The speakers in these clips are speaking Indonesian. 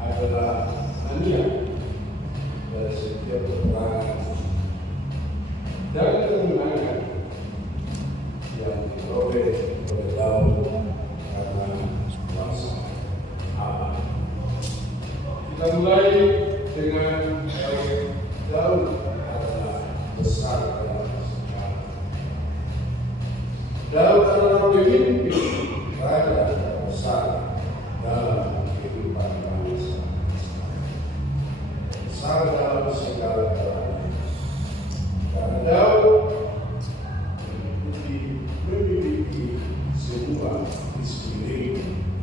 adalah hadiah dari setiap peperangan dan kemenangan yang diperoleh oleh Daud karena kuasa Allah. Kita mulai dengan Daud adalah besar dalam sejarah. Daud adalah pemimpin raja besar dalam kehidupan bangsa. Besar dalam segala galanya. Karena Daud memiliki semua disiplin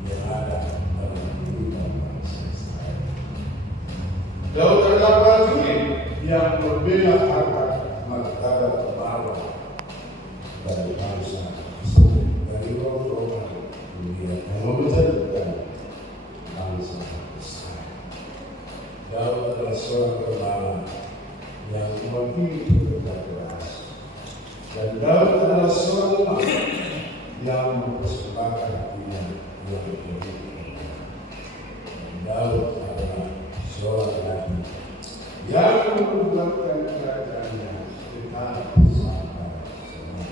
yang ada dalam kehidupan bangsa Israel. Daud adalah prajurit yang berbela harta martabat bawah dari bangsa Israel, dari orang-orang dunia yang membesarkan bangsa Israel. Daud adalah seorang gembala yang mewakili pekerja keras, dan Daud adalah seorang imam yang mempersembahkan hatinya yang lebih. Daud adalah seorang nabi yang membuatkan kerajaannya dekat sampai semua.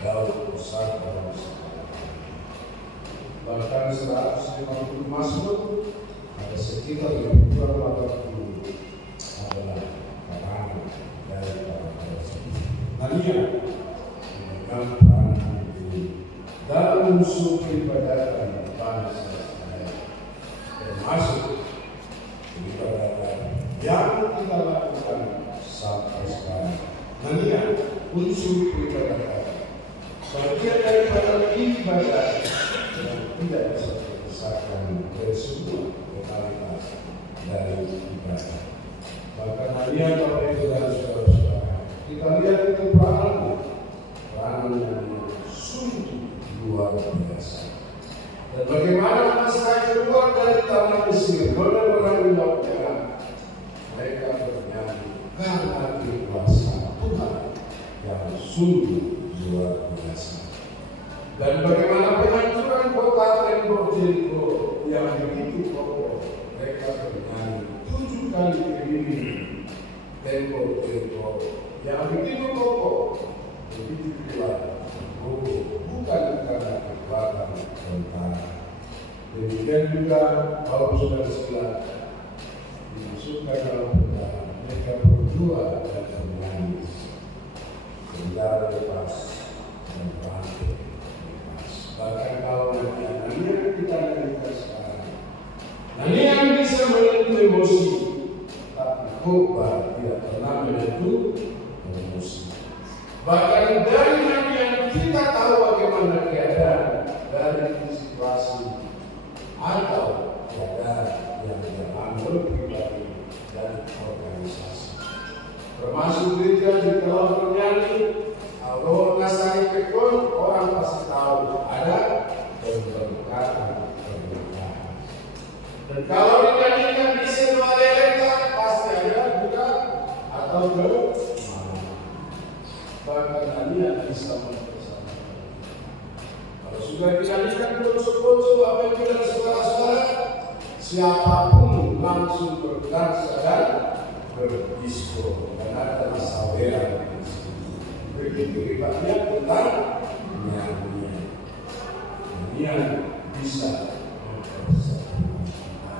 Daud besar dalam segala. Bahkan 150 Mazmur ada sekitar 280 adalah karangan dari para rasul. Hanya dengan peranan ini dalam unsur peribadatan bangsa Israel, termasuk peribadatan yang kita lakukan sampai sekarang. Hanya unsur peribadatan bagian daripada ibadah yang tidak bisa terpisahkan dari semua totalitas dari ibadah. Bahkan hanya Bapak Ibu dan saudara-saudara, kita lihat itu peranan yang sungguh luar biasa. Dan bagaimana masa keluar dari tanah Mesir, benar-benar dilakukan, mereka bernyanyi karena kekuasaan Tuhan yang sungguh luar biasa. Dan bagaimana penghancuran kota tembok Jeriko yang begitu kokoh, mereka bernyanyi 7 kali keliling tembok Jeriko yang begitu kokoh, begitu kuat, bukan karena kekuatan tentara. Demikian juga kalau saudara-saudara dimasukkan dalam perang, mereka berdua dan bernyanyi bendera lepas dan rantai lepas. Bahkan kalau nanti kita lihat sekarang, nanti yang bisa menyentuh emosi, tapi khotbah tidak pernah menyentuh emosi. Bahkan dari nanti yang kita tahu bagaimana keadaan dari situasi atau keadaan yang diambil pribadi dan organisasi, termasuk gereja di dalam bernyanyi, kalau nasari pekon, orang pasti tahu ada pemberkatan. Dan kalau dinyanyikan di semua daerah pasti ada juga atau ke bahkan hanya bisa mempersamakan. Kalau sudah dinyanyikan bonsor-bonsor apa yang tidak suara-suara, siapapun langsung berdansa dan berdisko dan ada masalah. Begitu hebatnya tentang nyanyian bisa mempersatukan kita.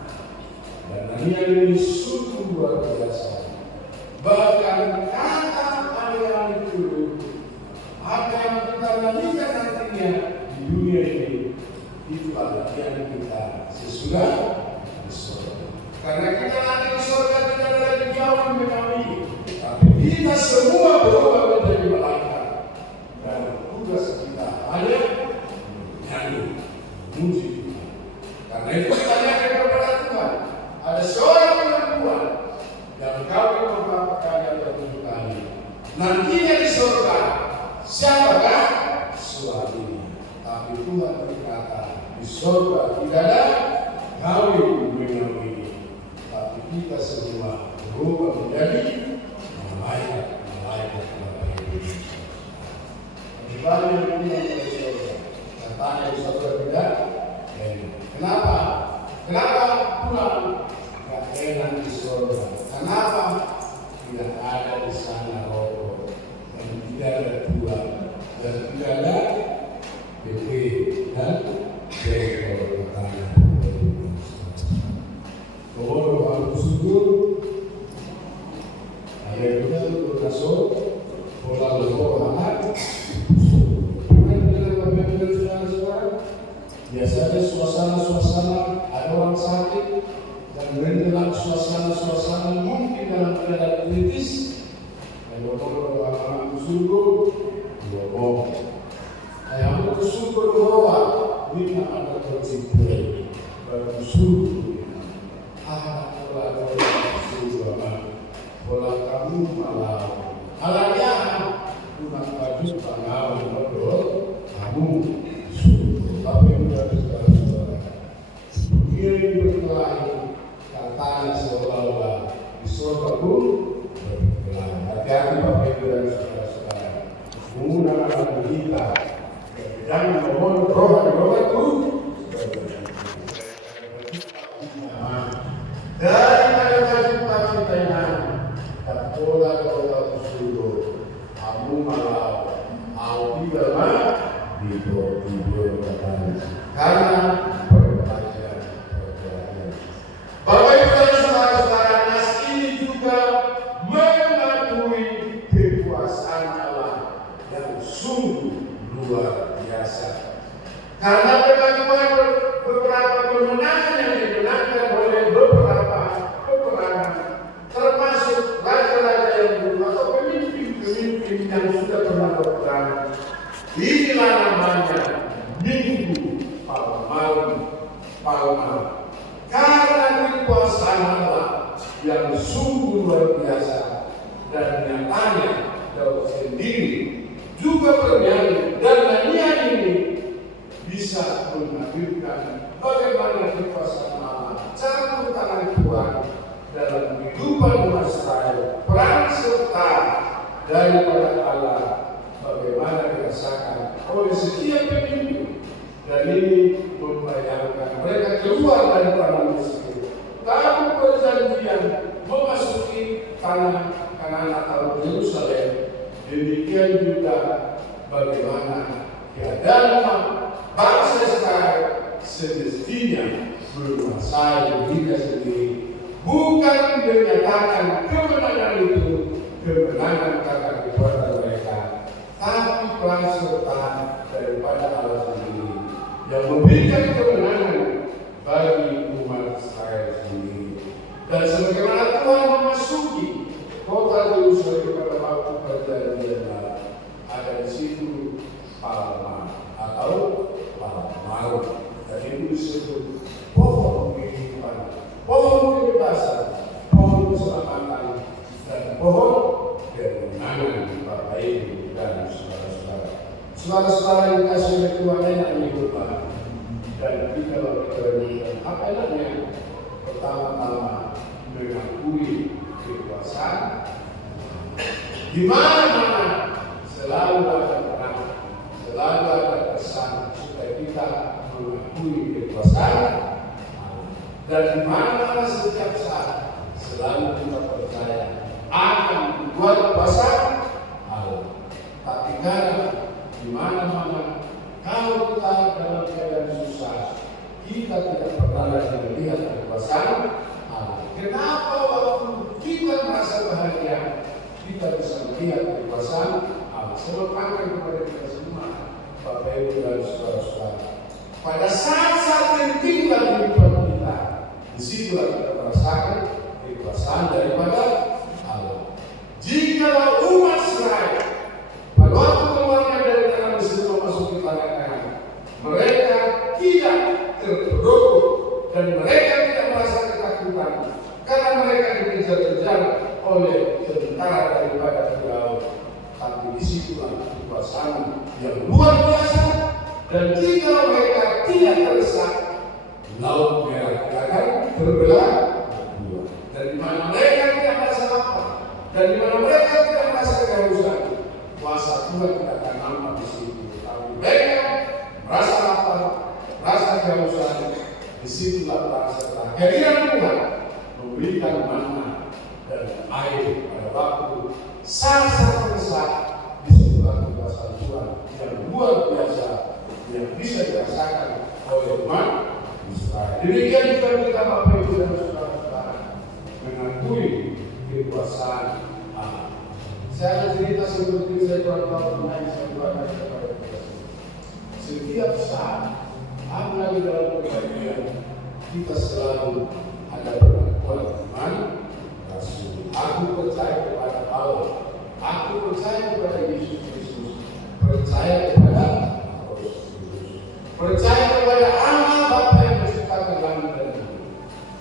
Dan nyanyian ini sungguh luar biasa. Bahkan kata aliran itu akan kita nyanyikan nantinya di dunia ini, itu adalah yang kita sesudah di surga. Karena kita nanti di surga tidak ada lagi jauh mengambil, tapi kita semua berubah menjadi malaikat. Dan tugas kita hanya nyanyi, memuji Tuhan. Karena itu kita tanyakan kepada Tuhan, ada seorang perempuan yang kawin beberapa kali atau 7 kali, nantinya di surga siapakah? Suaminya. Tapi Tuhan berkata di surga tidak ada kawin mengawini, tapi kita semua berubah menjadi malaikat Bapak Ibu. Banyak yang dari surga. Katanya di surga tidak. Kenapa? Kenapa dan dekor tanah. Mohon doa bersyukur. Ayat kita berkasut pola lepo hangat. Biasanya suasana ada orang sakit dan dalam suasana mungkin dalam keadaan kritis. Kalau orang bersyukur, bohong. Yang bersyukur bahwa bina ada tercipta bersyukur. Kalau bersyukur, pola kamu malah halanya guna baju pengawal betul kamu syukur. Tapi menjadi saudara, begini berkelahi katanya seolah-olah di surga pun berkelahi. Hati-hati Bapak Ibu dan saudara-saudara, menggunakan kita jangan mohon roh itu dari pada kita yang dan pola bersyukur. Kamu malah mau tidak di karena perjanjian. Bapak Ibu dan saudara-saudara, nas ini juga mengakui kekuasaan Allah yang sungguh luar biasa. Karena pengakuan beberapa kemenangan yang dimenangkan oleh beberapa peperangan, termasuk raja-raja yang dulu atau pemimpin-pemimpin yang sudah pernah berperang. Inilah namanya Minggu Palma. Karena kekuasaan Allah yang sungguh luar biasa dan nyatanya Daud sendiri juga bernyanyi dan nyanyian ini bisa menghadirkan bagaimana kekuasaan Allah campur tangan Tuhan dalam kehidupan umat Israel, peran serta daripada Allah bagaimana dirasakan oleh setiap pemimpin. Dan ini membayangkan mereka keluar dari tanah Mesir, lalu perjanjian memasuki tanah Kanaan atau Yerusalem. Demikian juga bagaimana keadaan bangsa Israel semestinya menguasai diri sendiri, bukan menyatakan kemenangan itu kemenangan karena kekuatan mereka, tapi peran serta daripada Allah sendiri yang memberikan kemenangan bagi umat Israel sendiri. Dan sebagaimana Tuhan memasuki kota Yerusalem pada waktu perjanjian ada di situ Palma atau Palmaru, dan itu disebut pohon kehidupan, pohon kebebasan, pohon keselamatan, dan pohon kemenangan. Bapak Ibu dan saudara-saudara, saudara-saudara yang dikasih oleh Tuhan, enak hidup dan kita berkeringat. Apa enaknya? Pertama-tama mengakui kekuasaan. Di mana-mana selalu ada perang, selalu ada pesan supaya kita mengakui kekuasaan. Dan di mana-mana setiap saat selalu kita percaya akan membuat kuasa Allah. Tapi karena di mana-mana kalau kita dalam keadaan susah, kita tidak pernah lagi melihat kekuasaan Allah. Kenapa waktu kita merasa bahagia, kita bisa melihat kekuasaan Allah? Sebab akan kepada kita semua, Bapak Ibu dan saudara-saudara, pada saat-saat penting dalam kehidupan kita, disitulah kita merasakan kekuasaan daripada Allah. Jika umat Israel pada waktu keluarnya dari tanah Mesir memasuki tanah Kanaan, mereka tidak terprovok dan mereka tidak merasa ketakutan karena mereka dikejar-kejar oleh tentara daripada Firaun. Tapi disitulah kekuasaan yang luar biasa, dan jika mereka tidak terdesak, laut merah akan terbelah dua. Dan di mana mereka tidak merasa lapar, dan di mana mereka tidak merasa kehausan, kuasa Tuhan tidak akan nampak di situ. Tapi mereka merasa lapar, merasa kehausan, disitulah merasa kehadiran Tuhan memberikan mana dan air pada waktu sangat mendesak. Disitulah kekuasaan Tuhan yang luar biasa yang bisa dirasakan oleh umat Israel. Demikian juga kita Bapak Ibu dan saudara-saudara mengakui kekuasaan Allah. Saya akan cerita seperti saya kurang tahu tentang saya buat kepada kita. Setiap saat apalagi dalam kebaikan kita selalu ada pengakuan iman Rasul. Aku percaya kepada Allah. Aku percaya kepada Yesus Kristus. Percaya kepada percaya kepada Allah Bapa yang menciptakan langit dan bumi.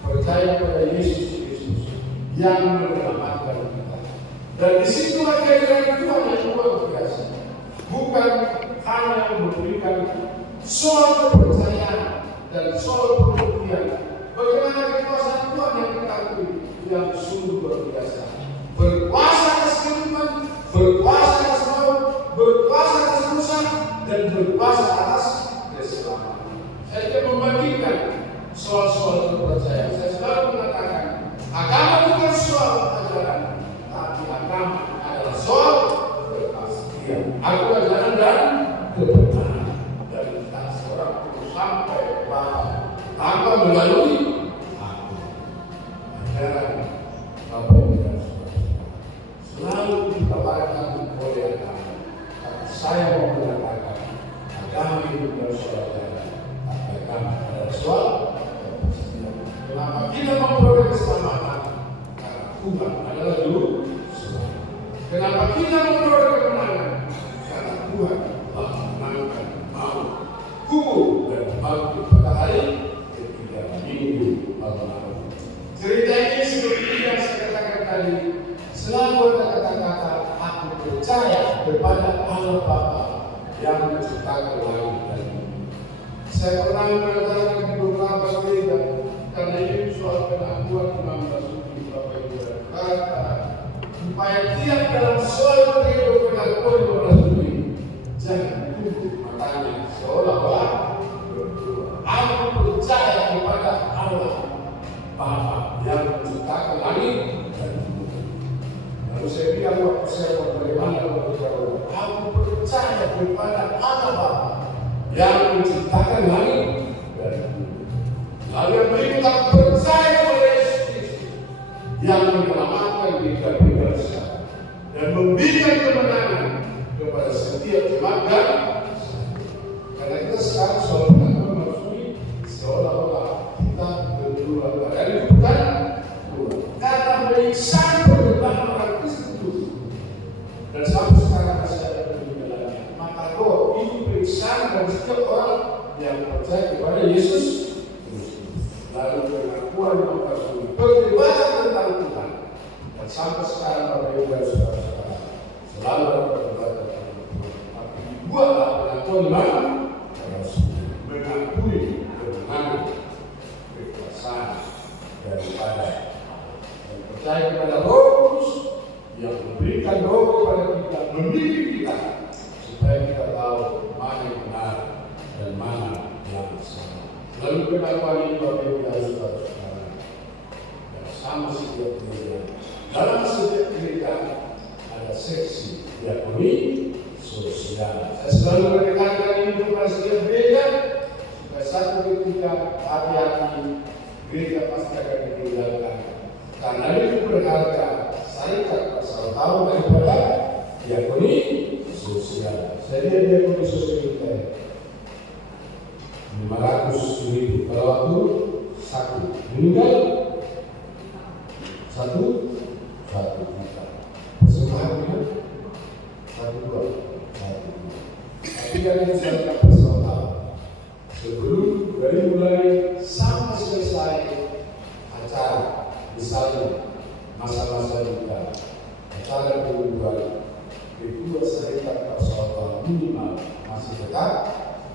Percaya kepada Yesus Kristus yang menyelamatkan kita. Dan di situ kehadiran Tuhan yang luar biasa. Bukan hanya memberikan soal kepercayaan dan soal pembuktian. Bagaimana kekuasaan Tuhan yang kita akui yang sungguh luar biasa. Berkuasa atas kehidupan, berkuasa atas maut, berkuasa atas dosa, dan berkuasa atas keselamatan. Saya tidak membandingkan soal-soal kepercayaan. Saya selalu mengatakan, agama bukan soal ajaran, tapi agama adalah soal kepastian. Aku ajaran dan kebenaran, dan tak seorang pun sampai Bapa tanpa melalui aku. Ajaran Bapa yang selalu ditawarkan oleh agama. Tapi saya mau mengatakan agama itu bukan soal ajaran, tapi agama adalah soal kepastian. Kenapa kita memperoleh keselamatan? Karena Tuhan adalah juru selamat. Kenapa kita memperoleh kemenangan? Karena Tuhan telah memenangkan maut, kubur dan bangkit pada hari ketiga minggu malam. Cerita ini seperti yang saya katakan tadi, selalu ada kata-kata aku percaya kepada Allah Bapa yang menciptakan langit dan bumi. Saya pernah mengatakan di beberapa gereja karena ini soal pengakuan Imam Basuki Bapak Ibu dan kata supaya tiap dalam soal periode pengakuan Imam Basuki jangan tutup matanya seolah-olah berdua. Aku percaya kepada Allah Bapa yang menciptakan langit dan bumi. Lalu saya bilang waktu saya bagaimana berbicara, aku percaya kepada Allah Bapa yang menciptakan langit dan bumi. Lalu yang berikut aku percaya kepada Yesus Kristus yang menyelamatkan kita berdasar dan memberikan kemenangan kepada setiap jemaat dan karena kita sekarang soal pengakuan maksudnya seolah-olah kita berdua padahal itu bukan dua. Karena periksaan perubahan orang Kristus dan sampai sekarang masih ada penjelasannya. Maka roh ini periksaan dari setiap orang yang percaya kepada Yesus Kristus. Lalu pengakuan yang palsu perdebatan tentang Tuhan dan sampai sekarang Bapak Ibu dan saudara-saudara selalu ada perdebatan tentang Tuhan. Tapi dibuatlah pengakuan iman mengakui kemenangan kekuasaan daripada dan percaya kepada Roh Kudus yang memberikan roh kepada kita, membimbing kita supaya kita tahu mana yang benar dan mana yang salah. Lalu pengakuan ini Bapak Ibu dan saudara-saudara yang sama setiap gereja. Dalam setiap gereja ada seksi diakoni sosial. Saya selalu menekankan ini kepada setiap gereja supaya satu ketika hati-hati gereja pasti akan ditinggalkan. Karena itu berharga. Saya tak pasal tahu daripada diakoni sosial. Saya lihat diakoni sosial kita 500.000 kalau waktu satu meninggal satu juta. Persembahannya 1 2. Tapi kan yang saya tak pasal tahu sebelum dari mulai sampai selesai acara, misalnya masa-masa kita acara kehidupan kedua saya tak pasal minimal masih tetap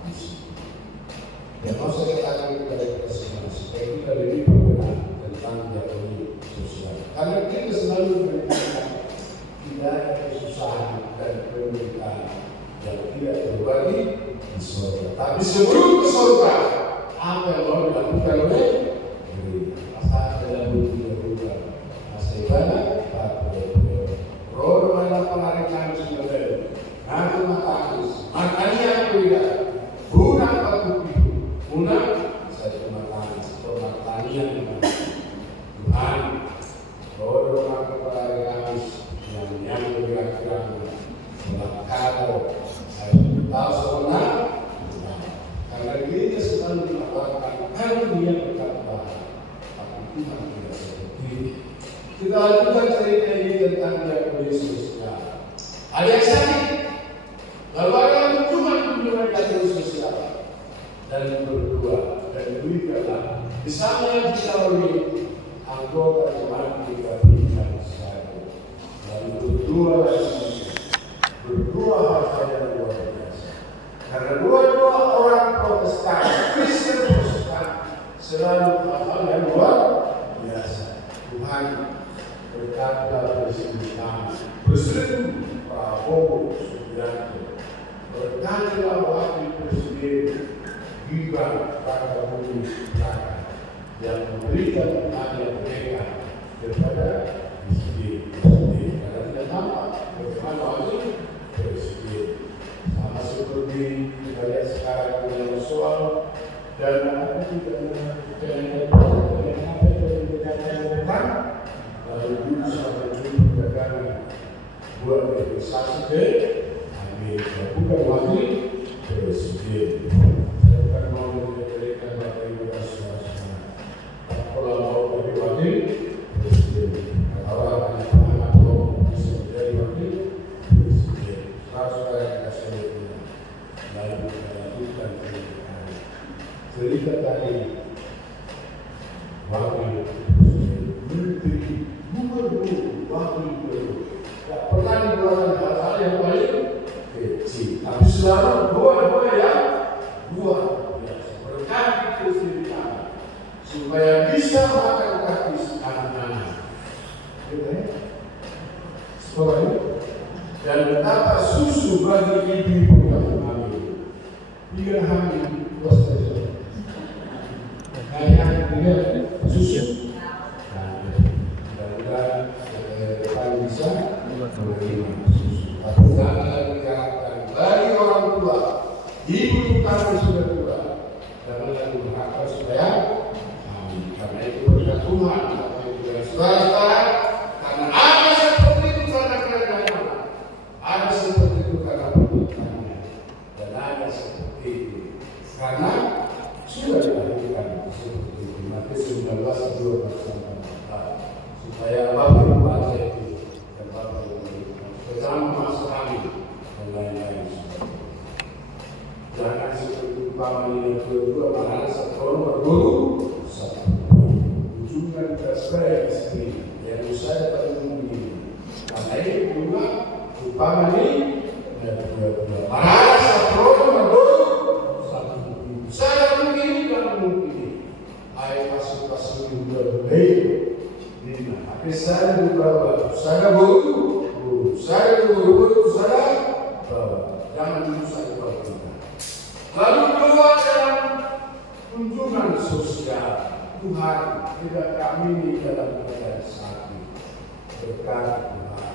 di sini. Dan mau saya katakan kepada kita semua supaya kita lebih berkenan tentang diakoni sosial. Karena kita selalu berkata tidak ada kesusahan dan penderitaan yang tidak terbagi di surga. Tapi sebelum ke surga, apa yang mau dilakukan oleh gereja? Masa dalam dunia juga, masa ibadah, roh mana pelarikan sebenarnya, nanti matakus, makanya aku tidak mengatakan kalau dia berkata, tapi Tuhan tidak seperti itu. Kita lakukan cerita ini tentang dia Yesus. Ada yang sakit, lalu ada yang kunjungan dari sosial dan berdua dan berikanlah di sana dilalui anggota jemaat kita berikan satu lalu berdua harta yang luar biasa karena dua-dua orang Protestan Kristen Protestan selalu hal yang luar biasa. Tuhan berkata Presiden Prabowo Subianto berkata wakil Presiden Gibran Rakabumi Raka yang memberikan hadiah mereka kepada Presiden karena tidak nampak bagaimana wakil Presiden sama seperti kita lihat sekarang dalam soal dan apa tidak lalu dulu sampai dulu perdagangan buat negosiasi ke Amerika bukan wakil Presiden. Saya bukan mau memberikan Bapak Ibu dan saudara-saudara. Kalau mau menjadi wakil Presiden, kalau anak mau bisa menjadi wakil Presiden, saudara yang kasih lihat. Lalu kita lanjutkan cerita tadi wakil Presiden, menteri, wakil Presiden. Tak pernah dibuatkan hal-hal yang paling kecil, tapi selalu dua yang luar biasa. Berkati kesedihan supaya bisa makan gratis anak-anak. Sekolah ini dan betapa susu bagi ibu yang hamil. 3 hamil puasa itu. Kayak 3 susu. Dan paling bisa menerima susu. Tapi jangan dikatakan bagi orang tua, ibu kami sudah tua, janganlah diharapkan supaya karena itu berkat Tuhan. Saudara-saudara, karena ada seperti itu karena kerendahan, ada seperti itu karena perbuatannya, dan ada seperti itu karena sudah dilahirkan seperti itu. Matius 19:2 supaya Bapak Ibu baca itu dan Bapak Ibu dalam memahami dan lain-lain. Jangan seperti umpama ini kedua mana sekolah berguru satu. Ujungkan kita sebagai istri yang saya tak mungkin. Karena ini juga umpama ini mana sekolah berguru satu. Saya mungkin dan mungkin. Ayo pasuk juga berbeda. Tapi saya bawa, saya guru, saya bawa. Jangan dulu saya bawa kita. Lalu keluar dalam kunjungan sosial. Tuhan tidak kami di dalam keadaan sakit. Berkat Tuhan.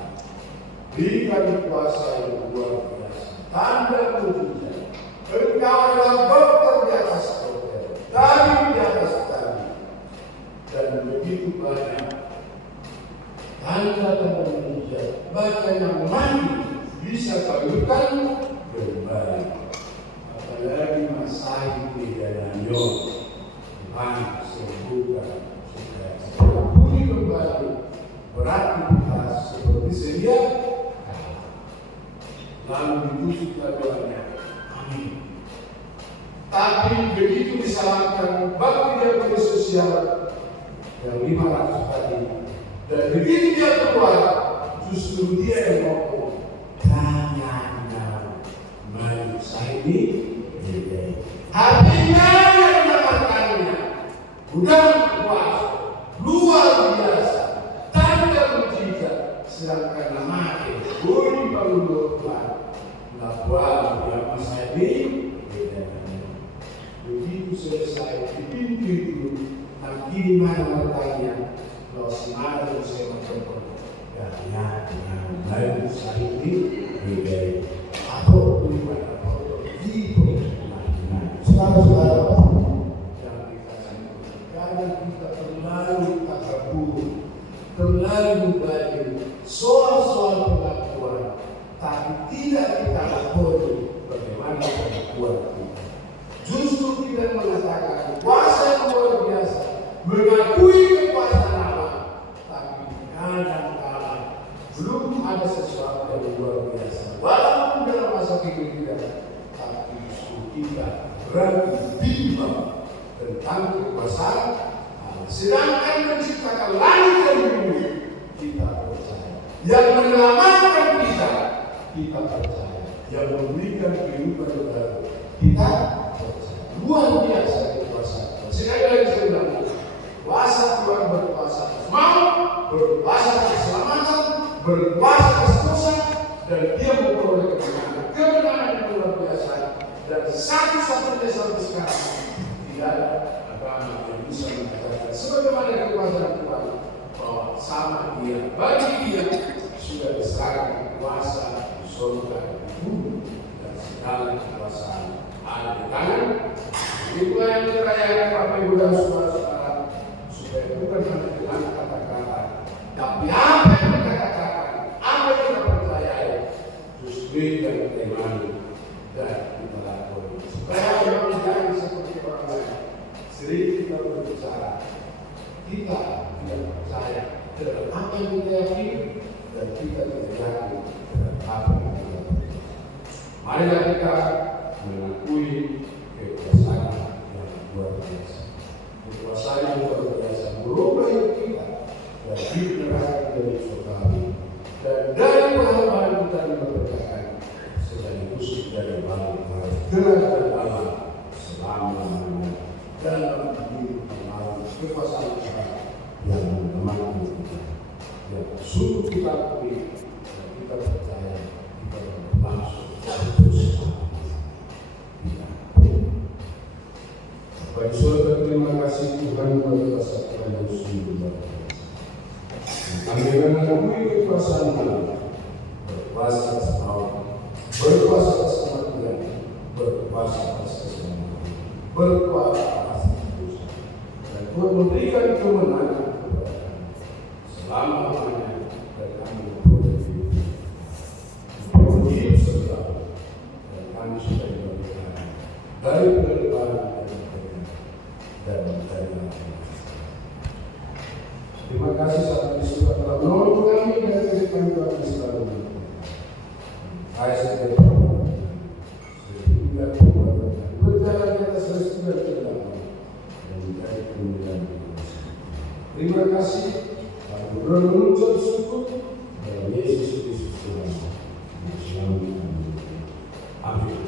Berikan kuasa yang luar biasa. Tanda mujizat. Engkau adalah dokter di atas dokter. Tadi di atas tadi. Dan begitu banyak tanda-tanda mujizat, bahkan yang mati bisa kabulkan kembali. Apalagi Masai dan Nyon, Tuhan sembuhkan supaya pulih kembali beraktivitas seperti sedia kala. Lalu diwujudkan doanya, amin. Tapi begitu disalahkan bagi dia sosial yang 500 tadi. Dan begitu dia keluar, justru dia yang ngomong, tanya maju saya ini, hatinya yang mendapatkannya, udah puas, luar biasa, tanda mujizat, sedangkan mati, budi paluh lakukan yang saya ini, begitu selesai di pintu itu, nanti mana bertanya. Semada saya macam ya lain saya ini beda apa itu saudara yang dikasih kadang kita terlalu takabur terlalu baik soal pengakuan tapi tidak kita lakoni bagaimana pengakuan kita justru tidak mengatakan tentang kekuasaan Allah. Sedangkan menciptakan langit dan bumi kita percaya. Yang menyelamatkan kita percaya. Yang memberikan kehidupan baru kita percaya. Luar biasa kekuasaan. Sekali lagi saya bilang, kuasa Tuhan berkuasa atas maut, berkuasa atas keselamatan, berkuasa atas dosa, dan dia memperoleh kemenangan yang luar biasa. Dan satu-satunya sampai sekarang tidak ada agama yang bisa mengatakan sebagaimana kekuasaan Tuhan bahwa sama dia, bagi dia sudah diserahkan kuasa di surga, di bumi, dan segala kekuasaan ada di tangan. Itulah yang dirayakan Bapak Ibu dan saudara-saudara, supaya bukan hanya dengan kata-kata, tapi apa yang kita katakan, apa yang kita percayai, justru yang kita imani dan kita lakukan. Supaya orang jangan seperti orang lain. Sering kita berbicara, kita tidak percaya dengan apa yang kita yakini, dan kita tidak yakin dengan apa yang kita yakini. Marilah kita mengakui kekuasaan yang luar biasa. Kekuasaan yang luar biasa merubah hidup kita dari hidup neraka menjadi surga. Dan dari perhambahan kita diberkatikan sekaligus dari balik gerak Allah selama-lamanya dalam hidup malam kekuasaan Tuhan yang menemani kita. Yang sungguh kita akui dan kita percaya kita berlangsung terus. Bapak Saudara, terima kasih Tuhan buat kuasa Tuhan yang sungguh luar biasa. Kami mengakui kekuasaan Allah, berkuasa atas maut, berkuasa atas kematian, berkuasa atas keselamatan, berkuasa atas dosa. Dan Tuhan memberikan kemenangan kepada kami selama-lamanya, dan kami memperoleh hidup setelah, dan kami sudah diberikan dari penerimaan dan dari Allah. Terima kasih sampai di surga telah menolong kami dan memberikan Tuhan selalu. Saya sebagai tidak berjalan di atas restu dan kebenaran dan mencari kemuliaan. Terima kasih. Kami mengucap syukur dalam Yesus Kristus Tuhan. Amin.